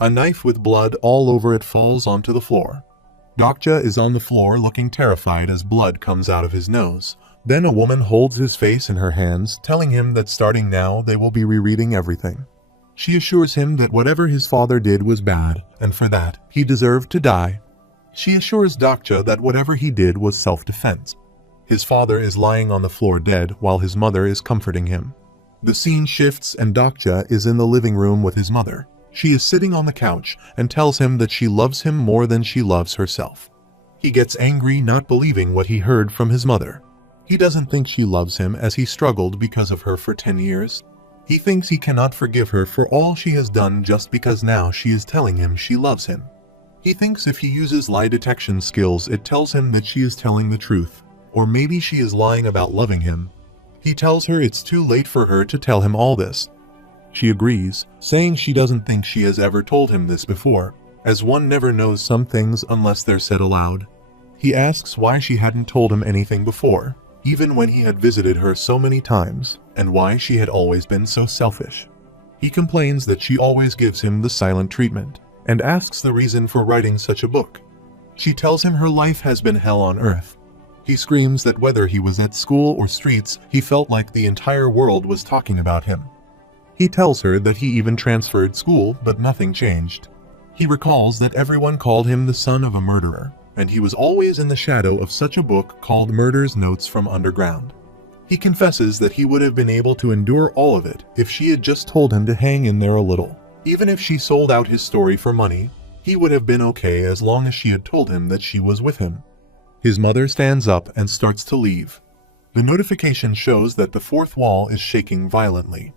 A knife with blood all over it falls onto the floor. Dokja is on the floor looking terrified as blood comes out of his nose. Then a woman holds his face in her hands, telling him that starting now they will be rereading everything. She assures him that whatever his father did was bad, and for that, he deserved to die. She assures Dokja that whatever he did was self-defense. His father is lying on the floor dead while his mother is comforting him. The scene shifts and Dokja is in the living room with his mother. She is sitting on the couch and tells him that she loves him more than she loves herself. He gets angry, not believing what he heard from his mother. He doesn't think she loves him as he struggled because of her for 10 years. He thinks he cannot forgive her for all she has done just because now she is telling him she loves him. He thinks if he uses lie detection skills, it tells him that she is telling the truth, or maybe she is lying about loving him. He tells her it's too late for her to tell him all this. She agrees, saying she doesn't think she has ever told him this before, as one never knows some things unless they're said aloud. He asks why she hadn't told him anything before, even when he had visited her so many times, and why she had always been so selfish. He complains that she always gives him the silent treatment, and asks the reason for writing such a book. She tells him her life has been hell on earth. He screams that whether he was at school or streets, he felt like the entire world was talking about him. He tells her that he even transferred school, but nothing changed. He recalls that everyone called him the son of a murderer, and he was always in the shadow of such a book called Murder's Notes from Underground. He confesses that he would have been able to endure all of it if she had just told him to hang in there a little. Even if she sold out his story for money, he would have been okay as long as she had told him that she was with him. His mother stands up and starts to leave. The notification shows that the fourth wall is shaking violently.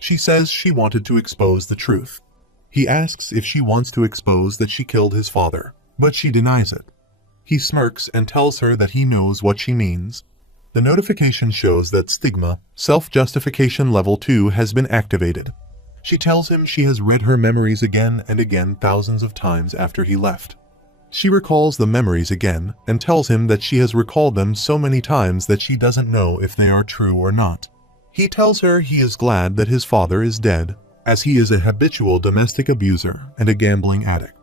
She says she wanted to expose the truth. He asks if she wants to expose that she killed his father, but she denies it. He smirks and tells her that he knows what she means. The notification shows that Stigma, self-justification level 2, has been activated. She tells him she has read her memories again and again thousands of times after he left. She recalls the memories again and tells him that she has recalled them so many times that she doesn't know if they are true or not. He tells her he is glad that his father is dead, as he is a habitual domestic abuser and a gambling addict.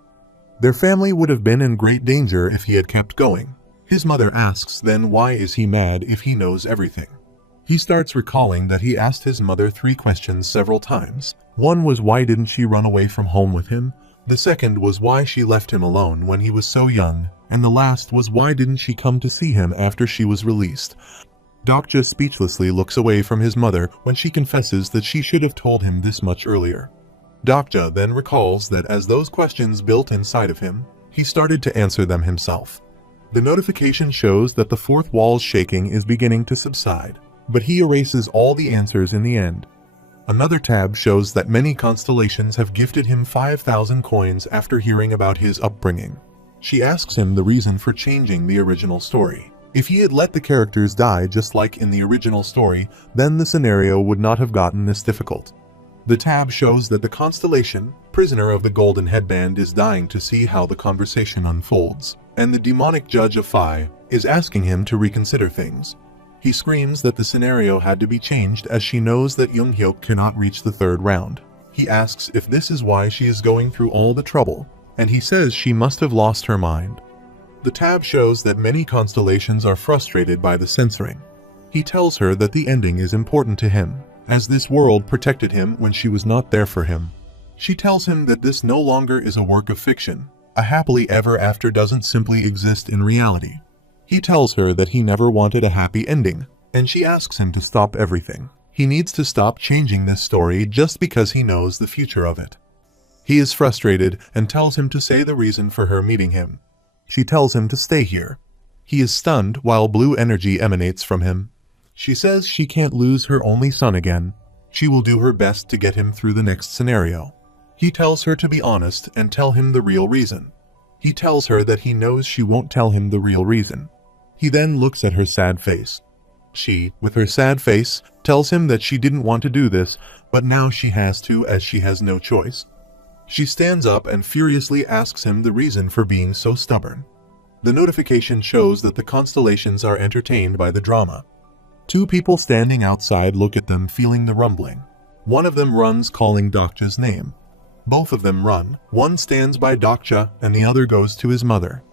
Their family would have been in great danger if he had kept going. His mother asks then why is he mad if he knows everything. He starts recalling that he asked his mother 3 questions several times. One was why didn't she run away from home with him? The second was why she left him alone when he was so young, and the last was why didn't she come to see him after she was released. Dokja speechlessly looks away from his mother when she confesses that she should have told him this much earlier. Dokja then recalls that as those questions built inside of him, he started to answer them himself. The notification shows that the fourth wall's shaking is beginning to subside, but he erases all the answers in the end. Another tab shows that many constellations have gifted him 5,000 coins after hearing about his upbringing. She asks him the reason for changing the original story. If he had let the characters die just like in the original story, then the scenario would not have gotten this difficult. The tab shows that the constellation, prisoner of the golden headband, is dying to see how the conversation unfolds, and the demonic judge of Phi is asking him to reconsider things. He screams that the scenario had to be changed as she knows that Younghyuk cannot reach the 3rd round. He asks if this is why she is going through all the trouble, and he says she must have lost her mind. The tab shows that many constellations are frustrated by the censoring. He tells her that the ending is important to him, as this world protected him when she was not there for him. She tells him that this no longer is a work of fiction. A happily ever after doesn't simply exist in reality. He tells her that he never wanted a happy ending, and she asks him to stop everything. He needs to stop changing this story just because he knows the future of it. He is frustrated and tells him to say the reason for her meeting him. She tells him to stay here. He is stunned while blue energy emanates from him. She says she can't lose her only son again. She will do her best to get him through the next scenario. He tells her to be honest and tell him the real reason. He tells her that he knows she won't tell him the real reason. He then looks at her sad face. She, with her sad face, tells him that she didn't want to do this, but now she has to as she has no choice. She stands up and furiously asks him the reason for being so stubborn. The notification shows that the constellations are entertained by the drama. 2 people standing outside look at them feeling the rumbling. One of them runs calling Dokja's name. Both of them run. One stands by Dokja and the other goes to his mother.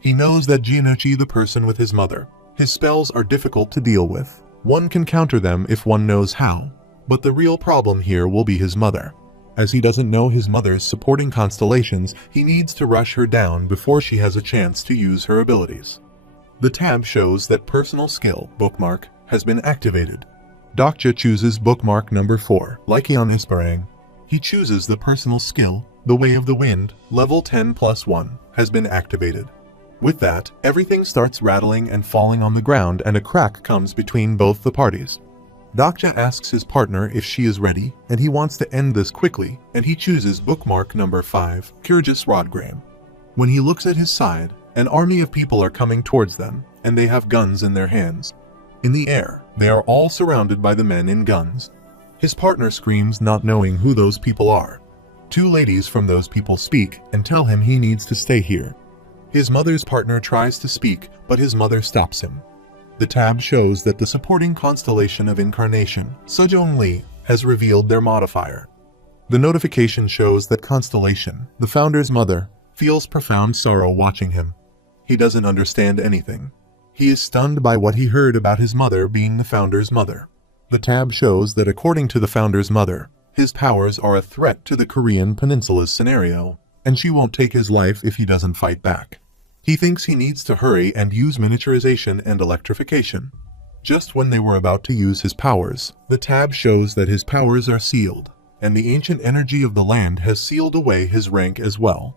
He knows that Jinuchi the person with his mother. His spells are difficult to deal with. One can counter them if one knows how. But the real problem here will be his mother. As he doesn't know his mother's supporting constellations, he needs to rush her down before she has a chance to use her abilities. The tab shows that personal skill, bookmark, has been activated. Dokja chooses bookmark number 4, Lycion Isparang. He chooses the personal skill, the Way of the Wind, level 10+1, has been activated. With that, everything starts rattling and falling on the ground and a crack comes between both the parties. Dokja asks his partner if she is ready, and he wants to end this quickly, and he chooses bookmark number 5, Kyrgyz Rodgram. When he looks at his side, an army of people are coming towards them, and they have guns in their hands. In the air, they are all surrounded by the men in guns. His partner screams, not knowing who those people are. 2 ladies from those people speak and tell him he needs to stay here. His mother's partner tries to speak, but his mother stops him. The tab shows that the supporting constellation of Incarnation, Sejong Lee, has revealed their modifier. The notification shows that Constellation, the founder's mother, feels profound sorrow watching him. He doesn't understand anything. He is stunned by what he heard about his mother being the founder's mother. The tab shows that according to the founder's mother, his powers are a threat to the Korean Peninsula's scenario, and she won't take his life if he doesn't fight back. He thinks he needs to hurry and use miniaturization and electrification. Just when they were about to use his powers, the tab shows that his powers are sealed, and the ancient energy of the land has sealed away his rank as well.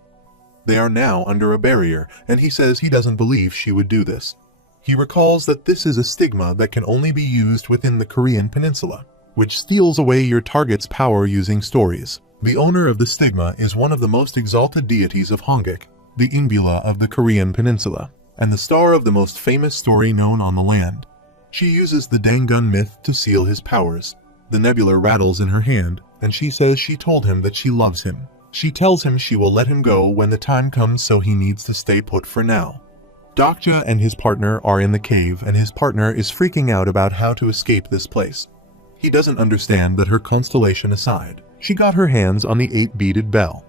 They are now under a barrier, and he says he doesn't believe she would do this. He recalls that this is a stigma that can only be used within the Korean Peninsula, which steals away your target's power using stories. The owner of the stigma is one of the most exalted deities of Hongik, the Inbula of the Korean Peninsula, and the star of the most famous story known on the land. She uses the Dangun myth to seal his powers. The nebula rattles in her hand, and she says she told him that she loves him. She tells him she will let him go when the time comes, so he needs to stay put for now. Dokja and his partner are in the cave, and his partner is freaking out about how to escape this place. He doesn't understand that her constellation aside, she got her hands on the 8-beaded bell.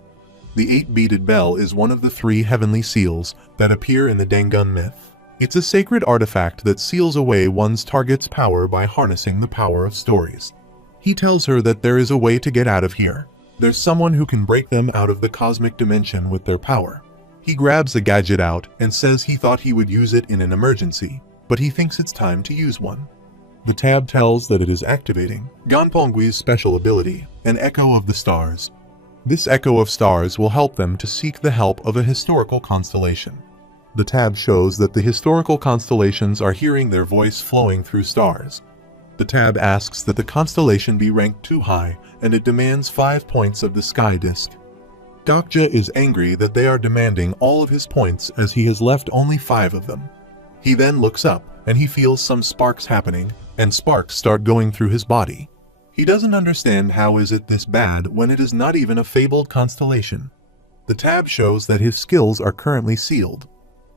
The 8-beaded bell is one of the 3 heavenly seals that appear in the Dangun myth. It's a sacred artifact that seals away one's target's power by harnessing the power of stories. He tells her that there is a way to get out of here. There's someone who can break them out of the cosmic dimension with their power. He grabs the gadget out and says he thought he would use it in an emergency, but he thinks it's time to use one. The tab tells that it is activating Ganpongwi's special ability, an Echo of the Stars. This Echo of Stars will help them to seek the help of a historical constellation. The tab shows that the historical constellations are hearing their voice flowing through stars. The tab asks that the constellation be ranked too high, and it demands 5 points of the sky disk. Dokja is angry that they are demanding all of his points as he has left only 5 of them. He then looks up, and he feels some sparks happening, and sparks start going through his body. He doesn't understand how is it this bad when it is not even a fabled constellation. The tab shows that his skills are currently sealed.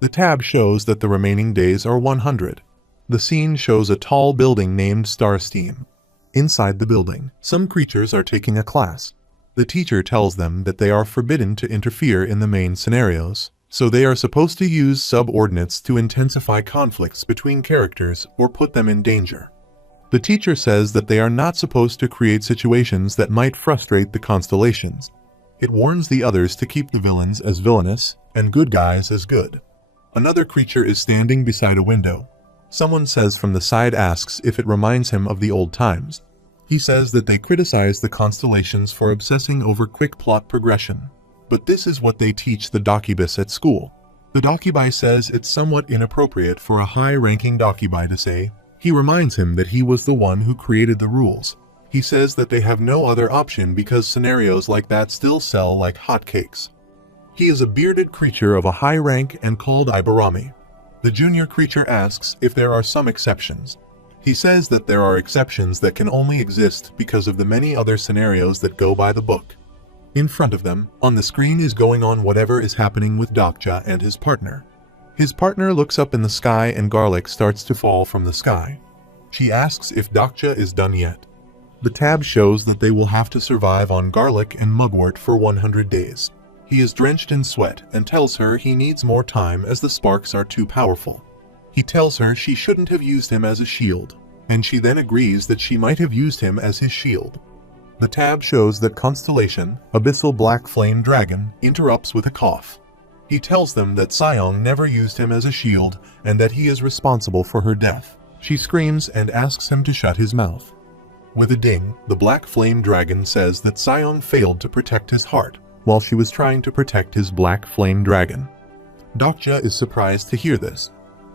The tab shows that the remaining days are 100. The scene shows a tall building named Starsteam. Inside the building, some creatures are taking a class. The teacher tells them that they are forbidden to interfere in the main scenarios, so they are supposed to use subordinates to intensify conflicts between characters or put them in danger. The teacher says that they are not supposed to create situations that might frustrate the constellations. It warns the others to keep the villains as villainous and good guys as good. Another creature is standing beside a window. Someone says from the side asks if it reminds him of the old times. He says that they criticize the constellations for obsessing over quick plot progression. But this is what they teach the Dokibus at school. The Dokibai says it's somewhat inappropriate for a high-ranking Dokibai to say. He reminds him that he was the one who created the rules. He says that they have no other option because scenarios like that still sell like hotcakes. He is a bearded creature of a high rank and called Ibarami. The junior creature asks if there are some exceptions. He says that there are exceptions that can only exist because of the many other scenarios that go by the book. In front of them, on the screen is going on whatever is happening with Dokja and his partner. His partner looks up in the sky and garlic starts to fall from the sky. She asks if Dokja is done yet. The tab shows that they will have to survive on garlic and mugwort for 100 days. He is drenched in sweat and tells her he needs more time as the sparks are too powerful. He tells her she shouldn't have used him as a shield, and she then agrees that she might have used him as his shield. The tab shows that Constellation, Abyssal Black Flame Dragon, interrupts with a cough. He tells them that Seong never used him as a shield and that he is responsible for her death. She screams and asks him to shut his mouth. With a ding, the Black Flame Dragon says that Seong failed to protect his heart while she was trying to protect his Black Flame Dragon. Dokja is surprised to hear this.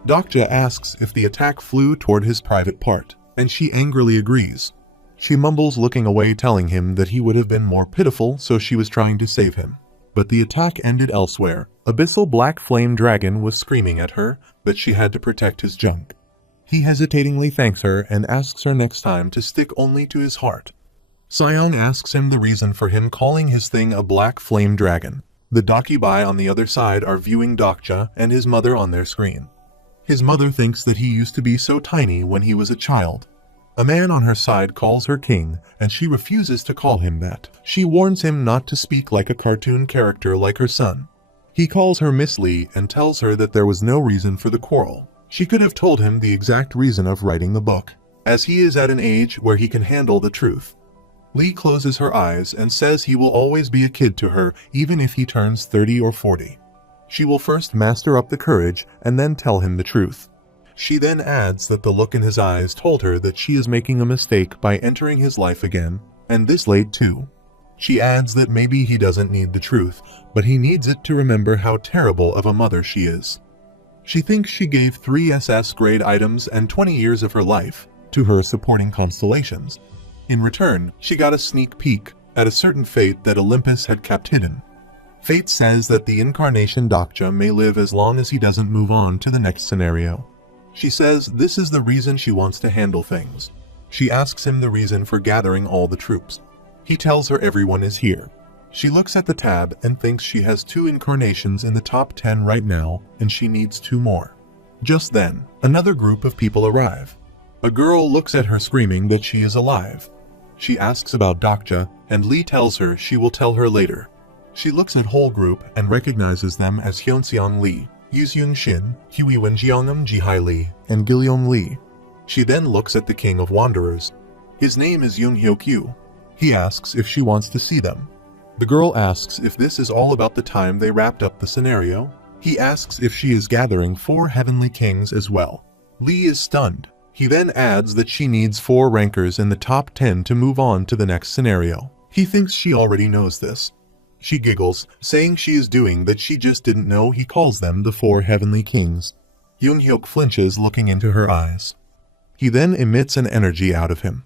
Dokja asks if the attack flew toward his private part, and she angrily agrees. She mumbles, looking away, telling him that he would have been more pitiful, so she was trying to save him. But the attack ended elsewhere. Abyssal Black Flame Dragon was screaming at her, but she had to protect his junk. He hesitatingly thanks her and asks her next time to stick only to his heart. Seong asks him the reason for him calling his thing a Black Flame Dragon. The Dakibai on the other side are viewing Dokja and his mother on their screen. His mother thinks that he used to be so tiny when he was a child. A man on her side calls her king, and she refuses to call him that. She warns him not to speak like a cartoon character like her son. He calls her Miss Lee and tells her that there was no reason for the quarrel. She could have told him the exact reason of writing the book, as he is at an age where he can handle the truth. Lee closes her eyes and says he will always be a kid to her even if he turns 30 or 40. She will first master up the courage and then tell him the truth. She then adds that the look in his eyes told her that she is making a mistake by entering his life again, and this late too. She adds that maybe he doesn't need the truth, but he needs it to remember how terrible of a mother she is. She thinks she gave 3 SS grade items and 20 years of her life to her supporting constellations. In return, she got a sneak peek at a certain fate that Olympus had kept hidden. Fate says that the incarnation Dokja may live as long as he doesn't move on to the next scenario. She says this is the reason she wants to handle things. She asks him the reason for gathering all the troops. He tells her everyone is here. She looks at the tab and thinks she has 2 incarnations in the top 10 right now, and she needs 2 more. Just then, another group of people arrive. A girl looks at her screaming that she is alive. She asks about Dokja, and Lee tells her she will tell her later. She looks at whole group and recognizes them as Hyunseong Lee, Yuseung Shin, Huey Wenjeongam Jihai Lee, and Gilyeong Lee. She then looks at the King of Wanderers. His name is Yoon Hyokyu. He asks if she wants to see them. The girl asks if this is all about the time they wrapped up the scenario. He asks if she is gathering 4 heavenly kings as well. Lee is stunned. He then adds that she needs 4 rankers in the top 10 to move on to the next scenario. He thinks she already knows this. She giggles, saying she is doing that, she just didn't know he calls them the 4 heavenly kings. Yoon Hyuk flinches, looking into her eyes. He then emits an energy out of him.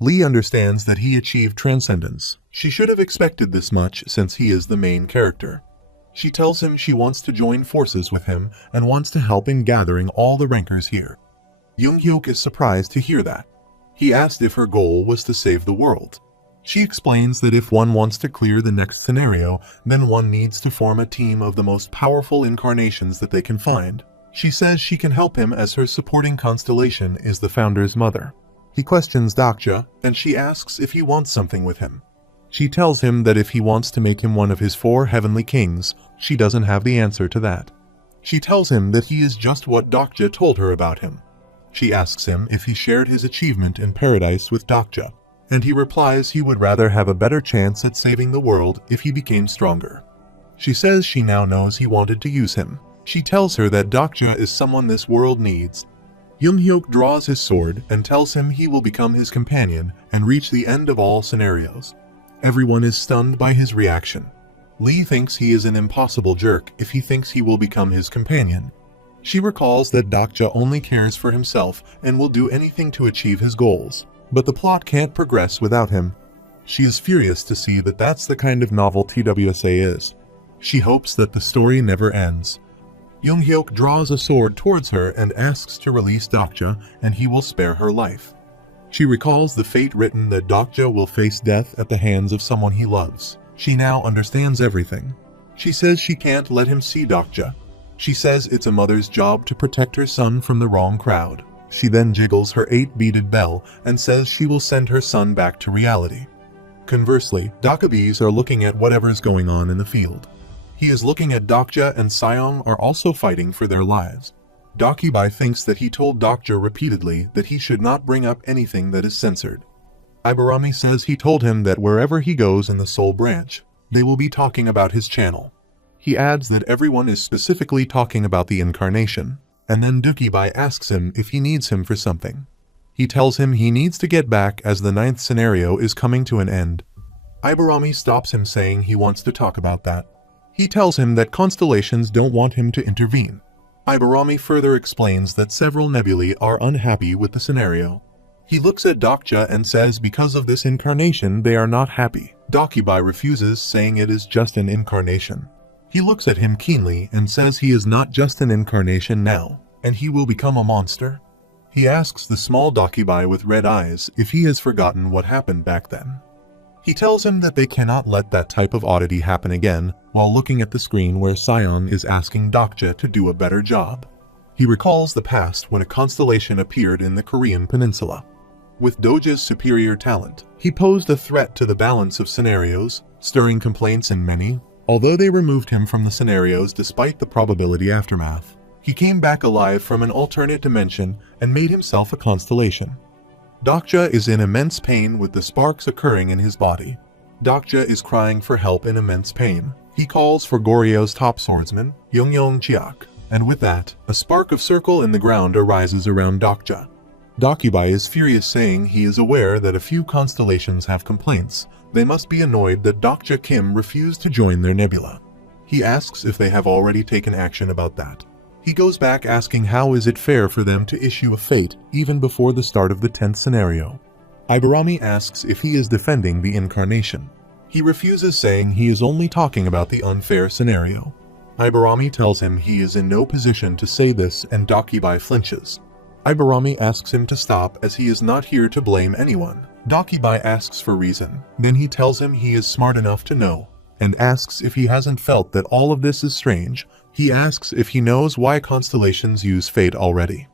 Lee understands that he achieved transcendence. She should have expected this much since he is the main character. She tells him she wants to join forces with him and wants to help in gathering all the rankers here. Yoon Hyuk is surprised to hear that. He asked if her goal was to save the world. She explains that if one wants to clear the next scenario, then one needs to form a team of the most powerful incarnations that they can find. She says she can help him as her supporting constellation is the founder's mother. He questions Dokja, and she asks if he wants something with him. She tells him that if he wants to make him one of his 4 heavenly kings, she doesn't have the answer to that. She tells him that he is just what Dokja told her about him. She asks him if he shared his achievement in paradise with Dokja, and he replies he would rather have a better chance at saving the world if he became stronger. She says she now knows he wanted to use him. She tells her that Dokja is someone this world needs. Yoon Hyuk draws his sword and tells him he will become his companion and reach the end of all scenarios. Everyone is stunned by his reaction. Lee thinks he is an impossible jerk if he thinks he will become his companion. She recalls that Dokja only cares for himself and will do anything to achieve his goals, but the plot can't progress without him. She is furious to see that that's the kind of novel TWSA is. She hopes that the story never ends. Yoon Hyuk draws a sword towards her and asks to release Dokja, and he will spare her life. She recalls the fate written that Dokja will face death at the hands of someone he loves. She now understands everything. She says she can't let him see Dokja. She says it's a mother's job to protect her son from the wrong crowd. She then jiggles her 8-beaded bell and says she will send her son back to reality. Conversely, Dokkaebes are looking at whatever's going on in the field. He is looking at Dokja and Seong are also fighting for their lives. Dokkaebi thinks that he told Dokja repeatedly that he should not bring up anything that is censored. Ibarami says he told him that wherever he goes in the Soul Branch, they will be talking about his channel. He adds that everyone is specifically talking about the incarnation, and then Dokkaebi asks him if he needs him for something. He tells him he needs to get back as the 9th scenario is coming to an end. Ibarami stops him saying he wants to talk about that. He tells him that constellations don't want him to intervene. Ibarami further explains that several nebulae are unhappy with the scenario. He looks at Dokja and says because of this incarnation they are not happy. Dokkaebi refuses, saying it is just an incarnation. He looks at him keenly and says he is not just an incarnation now, and he will become a monster. He asks the small Dokkaebi with red eyes if he has forgotten what happened back then. He tells him that they cannot let that type of oddity happen again, while looking at the screen where Seong is asking Dokja to do a better job. He recalls the past when a constellation appeared in the Korean peninsula. With Doja's superior talent, he posed a threat to the balance of scenarios, stirring complaints in many. Although they removed him from the scenarios despite the probability aftermath, he came back alive from an alternate dimension and made himself a constellation. Dokja is in immense pain with the sparks occurring in his body. Dokja is crying for help in immense pain. He calls for Goryeo top swordsman, Yongyong Chiak, and with that, a spark of circle in the ground arises around Dokja. Dokkaebi is furious, saying he is aware that a few constellations have complaints. They must be annoyed that Dokja Kim refused to join their nebula. He asks if they have already taken action about that. He goes back asking how is it fair for them to issue a fate even before the start of the 10th scenario. Ibarami asks if he is defending the incarnation. He refuses, saying he is only talking about the unfair scenario. Ibarami tells him he is in no position to say this, and Dokkaebi flinches. Ibarami asks him to stop as he is not here to blame anyone. Dokkaebi asks for reason. Then he tells him he is smart enough to know, and asks if he hasn't felt that all of this is strange. He asks if he knows why constellations use fate already.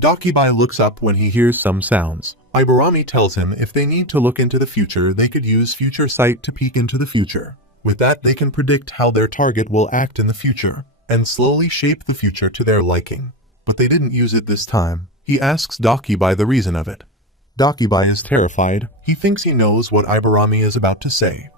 Dokkaebi looks up when he hears some sounds. Ibarami tells him if they need to look into the future, they could use future sight to peek into the future. With that, they can predict how their target will act in the future, and slowly shape the future to their liking. But they didn't use it this time. He asks Dokkaebi the reason of it. Dokkaebi is terrified. He thinks he knows what Ibarami is about to say.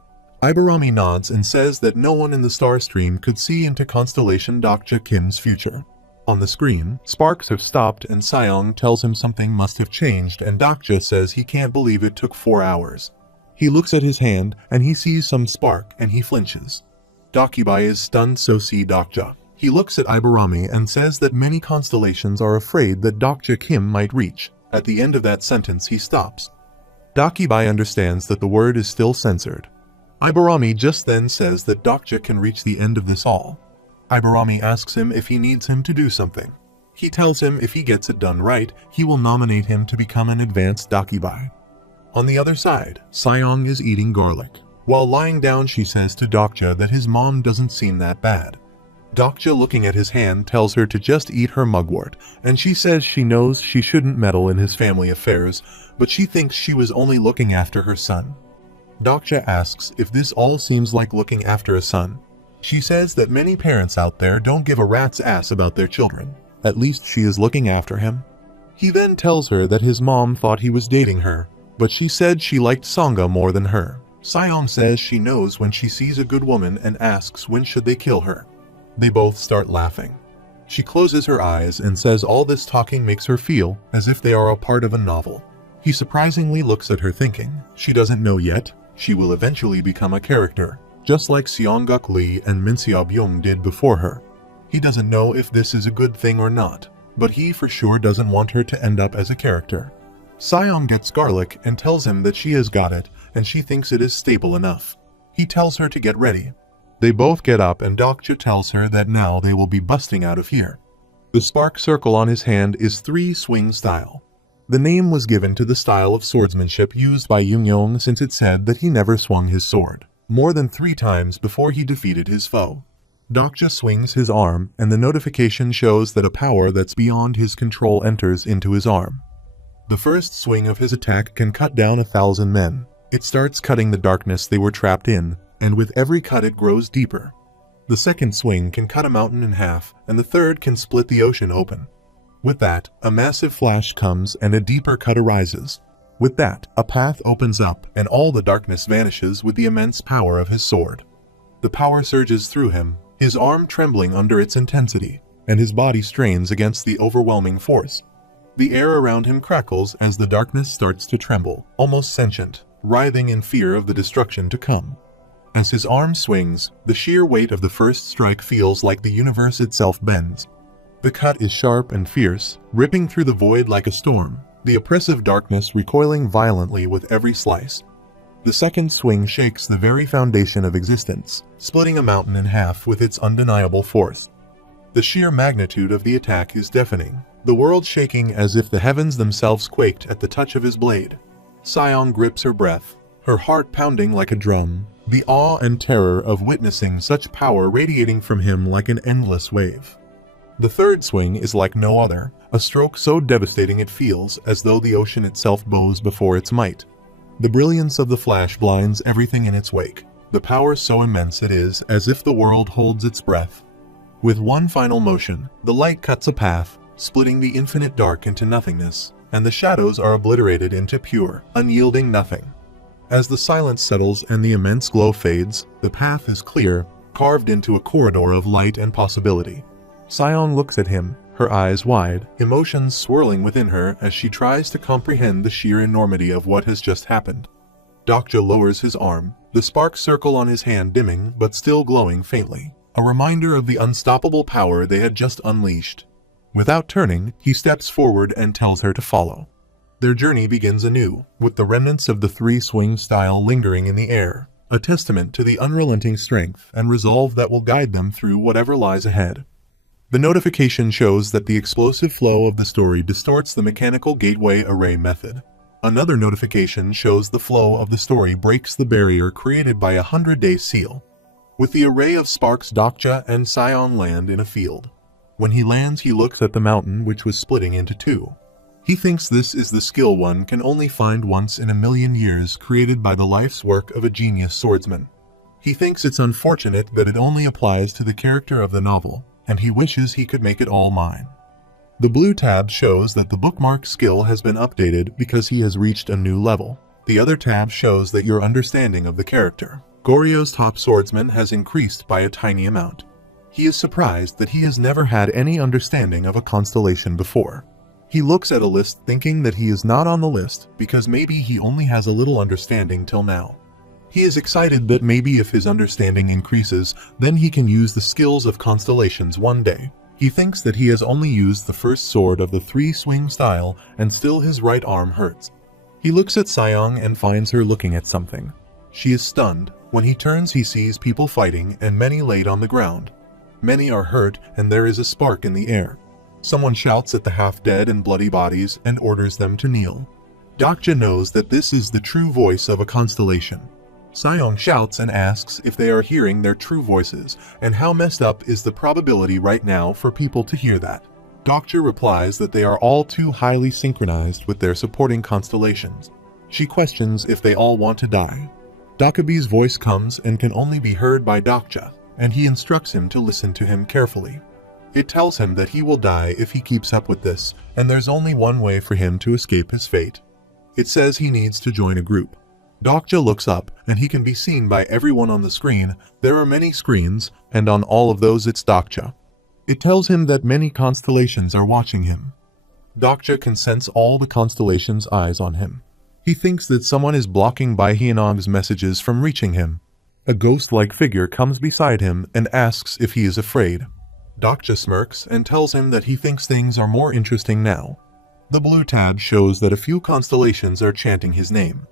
Ibarami nods and says that no one in the star stream could see into Constellation Dokja Kim's future. On the screen, sparks have stopped and Seong tells him something must have changed, and Dokja says he can't believe it took 4 hours. He looks at his hand and he sees some spark and he flinches. Dokkaebi is stunned, so see Dokja. He looks at Ibarami and says that many constellations are afraid that Dokja Kim might reach. At the end of that sentence he stops. Dokkaebi understands that the word is still censored. Ibarami just then says that Dokja can reach the end of this all. Ibarami asks him if he needs him to do something. He tells him if he gets it done right, he will nominate him to become an advanced Dokkaebi. On the other side, Seong is eating garlic. While lying down, she says to Dokja that his mom doesn't seem that bad. Dokja, looking at his hand, tells her to just eat her mugwort, and she says she knows she shouldn't meddle in his family affairs, but she thinks she was only looking after her son. Dokja asks if this all seems like looking after a son. She says that many parents out there don't give a rat's ass about their children. At least she is looking after him. He then tells her that his mom thought he was dating her, but she said she liked Sangha more than her. Seong says she knows when she sees a good woman and asks when should they kill her. They both start laughing. She closes her eyes and says all this talking makes her feel as if they are a part of a novel. He surprisingly looks at her, thinking she doesn't know yet. She will eventually become a character, just like Seongguk Lee and Min Byung did before her. He doesn't know if this is a good thing or not, but he for sure doesn't want her to end up as a character. Seong gets garlic and tells him that she has got it and she thinks it is stable enough. He tells her to get ready. They both get up and Dokja tells her that now they will be busting out of here. The spark circle on his hand is 3-swing style. The name was given to the style of swordsmanship used by Yongyong since it said that he never swung his sword more than 3 times before he defeated his foe. Dokja swings his arm, and the notification shows that a power that's beyond his control enters into his arm. The first swing of his attack can cut down 1,000 men. It starts cutting the darkness they were trapped in, and with every cut it grows deeper. The second swing can cut a mountain in half, and the third can split the ocean open. With that, a massive flash comes and a deeper cut arises. With that, a path opens up, and all the darkness vanishes with the immense power of his sword. The power surges through him, his arm trembling under its intensity, and his body strains against the overwhelming force. The air around him crackles as the darkness starts to tremble, almost sentient, writhing in fear of the destruction to come. As his arm swings, the sheer weight of the first strike feels like the universe itself bends. The cut is sharp and fierce, ripping through the void like a storm, the oppressive darkness recoiling violently with every slice. The second swing shakes the very foundation of existence, splitting a mountain in half with its undeniable force. The sheer magnitude of the attack is deafening, the world shaking as if the heavens themselves quaked at the touch of his blade. Sion grips her breath, her heart pounding like a drum, the awe and terror of witnessing such power radiating from him like an endless wave. The third swing is like no other, a stroke so devastating it feels as though the ocean itself bows before its might. The brilliance of the flash blinds everything in its wake, the power so immense it is as if the world holds its breath. With one final motion, the light cuts a path, splitting the infinite dark into nothingness, and the shadows are obliterated into pure, unyielding nothing. As the silence settles and the immense glow fades, the path is clear, carved into a corridor of light and possibility. Sion looks at him, her eyes wide, emotions swirling within her as she tries to comprehend the sheer enormity of what has just happened. Dokja lowers his arm, the spark circle on his hand dimming but still glowing faintly, a reminder of the unstoppable power they had just unleashed. Without turning, he steps forward and tells her to follow. Their journey begins anew, with the remnants of the three-swing style lingering in the air, a testament to the unrelenting strength and resolve that will guide them through whatever lies ahead. The notification shows that the explosive flow of the story distorts the mechanical gateway array method. Another notification shows the flow of the story breaks the barrier created by a 100-day seal. With the array of sparks, Dokja and Sion land in a field. When he lands, he looks at the mountain which was splitting into two. He thinks this is the skill one can only find once in a million years, created by the life's work of a genius swordsman. He thinks it's unfortunate that it only applies to the character of the novel, and he wishes he could make it all mine. The blue tab shows that the bookmark skill has been updated because he has reached a new level. The other tab shows that your understanding of the character, Goryo's top swordsman, has increased by a tiny amount. He is surprised that he has never had any understanding of a constellation before. He looks at a list thinking that he is not on the list because maybe he only has a little understanding till now. He is excited that maybe if his understanding increases, then he can use the skills of constellations one day. He thinks that he has only used the first sword of the three-swing style and still his right arm hurts. He looks at Sion and finds her looking at something. She is stunned. When he turns, he sees people fighting and many laid on the ground. Many are hurt and there is a spark in the air. Someone shouts at the half-dead and bloody bodies and orders them to kneel. Dokja knows that this is the true voice of a constellation. Sion shouts and asks if they are hearing their true voices, and how messed up is the probability right now for people to hear that. Dokja replies that they are all too highly synchronized with their supporting constellations. She questions if they all want to die. Dokubi's voice comes and can only be heard by Dokja, and he instructs him to listen to him carefully. It tells him that he will die if he keeps up with this, and there's only one way for him to escape his fate. It says he needs to join a group. Dokja looks up, and he can be seen by everyone on the screen. There are many screens, and on all of those it's Dokja. It tells him that many constellations are watching him. Dokja can sense all the constellations' eyes on him. He thinks that someone is blocking Baihyanog's messages from reaching him. A ghost-like figure comes beside him and asks if he is afraid. Dokja smirks and tells him that he thinks things are more interesting now. The blue tab shows that a few constellations are chanting his name.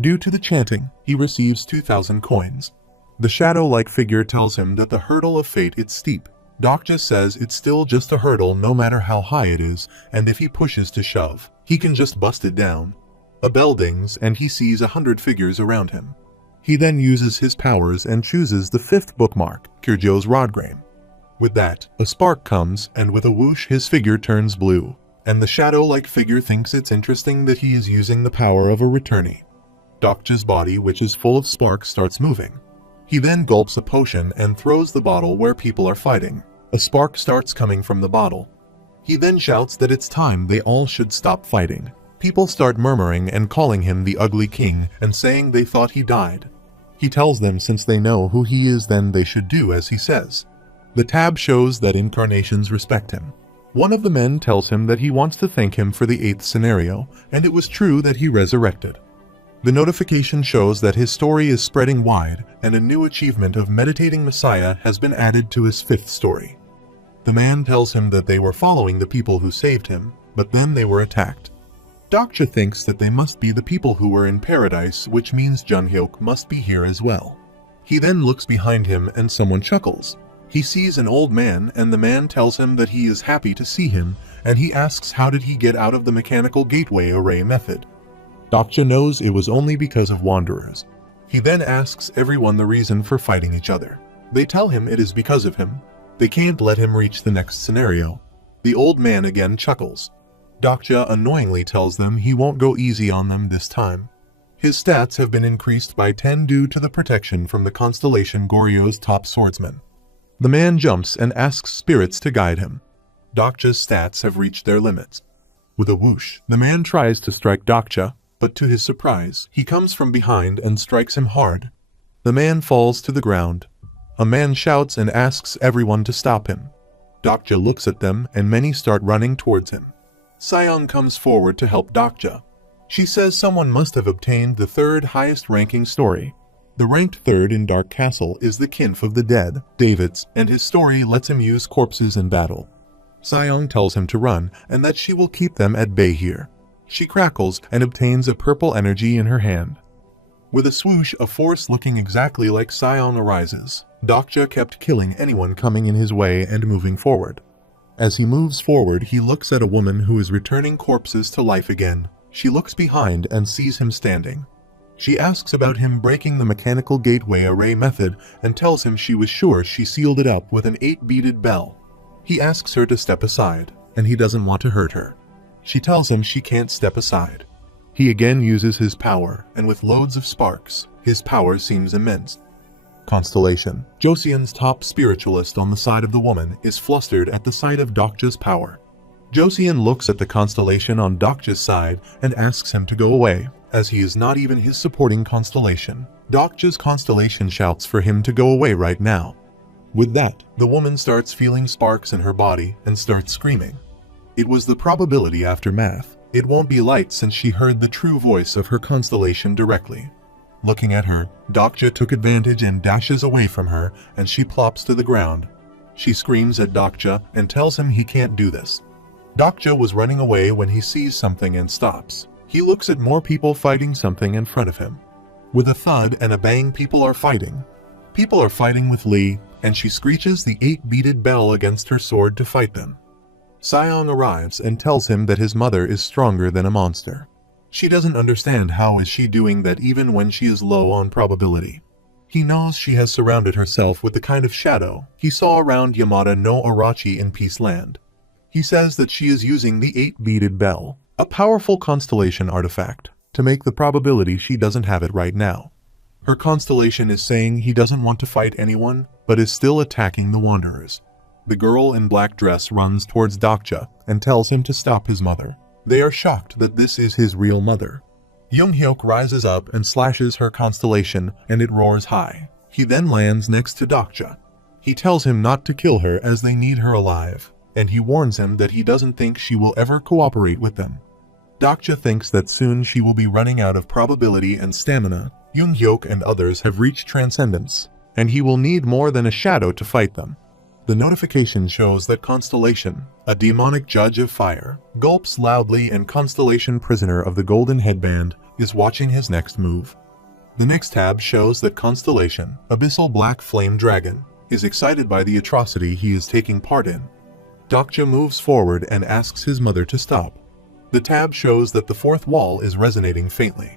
Due to the chanting, he receives 2,000 coins. The shadow-like figure tells him that the hurdle of fate is steep. Dokja says it's still just a hurdle no matter how high it is, and if he pushes to shove, he can just bust it down. A bell dings and he sees 100 figures around him. He then uses his powers and chooses the 5th bookmark, Kirjo's Rodgrain. With that, a spark comes, and with a whoosh his figure turns blue, and the shadow-like figure thinks it's interesting that he is using the power of a returnee. Dokja's body, which is full of sparks, starts moving. He then gulps a potion and throws the bottle where people are fighting. A spark starts coming from the bottle. He then shouts that it's time they all should stop fighting. People start murmuring and calling him the Ugly King and saying they thought he died. He tells them since they know who he is, then they should do as he says. The tab shows that incarnations respect him. One of the men tells him that he wants to thank him for the 8th scenario, and it was true that he resurrected. The notification shows that his story is spreading wide, and a new achievement of Meditating Messiah has been added to his 5th story. The man tells him that they were following the people who saved him, but then they were attacked. Dokja thinks that they must be the people who were in paradise, which means Junhyuk must be here as well. He then looks behind him and someone chuckles. He sees an old man, and the man tells him that he is happy to see him, and he asks how did he get out of the mechanical gateway array method. Dokja knows it was only because of wanderers. He then asks everyone the reason for fighting each other. They tell him it is because of him. They can't let him reach the next scenario. The old man again chuckles. Dokja annoyingly tells them he won't go easy on them this time. His stats have been increased by 10 due to the protection from the Constellation Goryo's top swordsman. The man jumps and asks spirits to guide him. Dokja's stats have reached their limits. With a whoosh, the man tries to strike Dokja, but to his surprise, he comes from behind and strikes him hard. The man falls to the ground. A man shouts and asks everyone to stop him. Dokja looks at them and many start running towards him. Seong comes forward to help Dokja. She says someone must have obtained the 3rd highest ranking story. The ranked 3rd in Dark Castle is the Kinf of the Dead, David's, and his story lets him use corpses in battle. Seong tells him to run and that she will keep them at bay here. She crackles and obtains a purple energy in her hand. With a swoosh, a force looking exactly like Seong arises. Dokja kept killing anyone coming in his way and moving forward. As he moves forward, he looks at a woman who is returning corpses to life again. She looks behind and sees him standing. She asks about him breaking the mechanical gateway array method and tells him she was sure she sealed it up with an 8-beaded bell. He asks her to step aside, and he doesn't want to hurt her. She tells him she can't step aside. He again uses his power, and with loads of sparks, his power seems immense. Constellation. Josian's top spiritualist on the side of the woman is flustered at the sight of Dokja's power. Josian looks at the constellation on Dokja's side and asks him to go away, as he is not even his supporting constellation. Dokja's constellation shouts for him to go away right now. With that, the woman starts feeling sparks in her body and starts screaming. It was the probability after math. It won't be light since she heard the true voice of her constellation directly. Looking at her, Dokja took advantage and dashes away from her, and she plops to the ground. She screams at Dokja and tells him he can't do this. Dokja was running away when he sees something and stops. He looks at more people fighting something in front of him. With a thud and a bang, people are fighting. People are fighting with Lee, and she screeches the 8-beaded bell against her sword to fight them. Seong arrives and tells him that his mother is stronger than a monster. She doesn't understand how is she doing that even when she is low on probability. He knows she has surrounded herself with the kind of shadow he saw around Yamada no Arachi in Peace Land. He says that she is using the 8-beaded bell, a powerful constellation artifact, to make the probability she doesn't have it right now. Her constellation is saying he doesn't want to fight anyone, but is still attacking the Wanderers. The girl in black dress runs towards Dokja and tells him to stop his mother. They are shocked that this is his real mother. Younghyuk rises up and slashes her constellation, and it roars high. He then lands next to Dokja. He tells him not to kill her as they need her alive, and he warns him that he doesn't think she will ever cooperate with them. Dokja thinks that soon she will be running out of probability and stamina. Younghyuk and others have reached transcendence, and he will need more than a shadow to fight them. The notification shows that Constellation, a demonic judge of fire, gulps loudly, and Constellation, prisoner of the golden headband, is watching his next move. The next tab shows that Constellation, abyssal black flame dragon, is excited by the atrocity he is taking part in. Dokja moves forward and asks his mother to stop. The tab shows that the fourth wall is resonating faintly.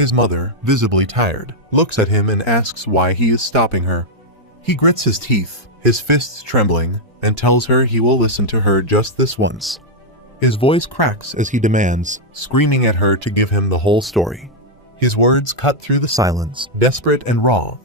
His mother, visibly tired, looks at him and asks why he is stopping her. He grits his teeth, his fists trembling, and tells her he will listen to her just this once. His voice cracks as he demands, screaming at her to give him the whole story. His words cut through the silence, desperate and raw,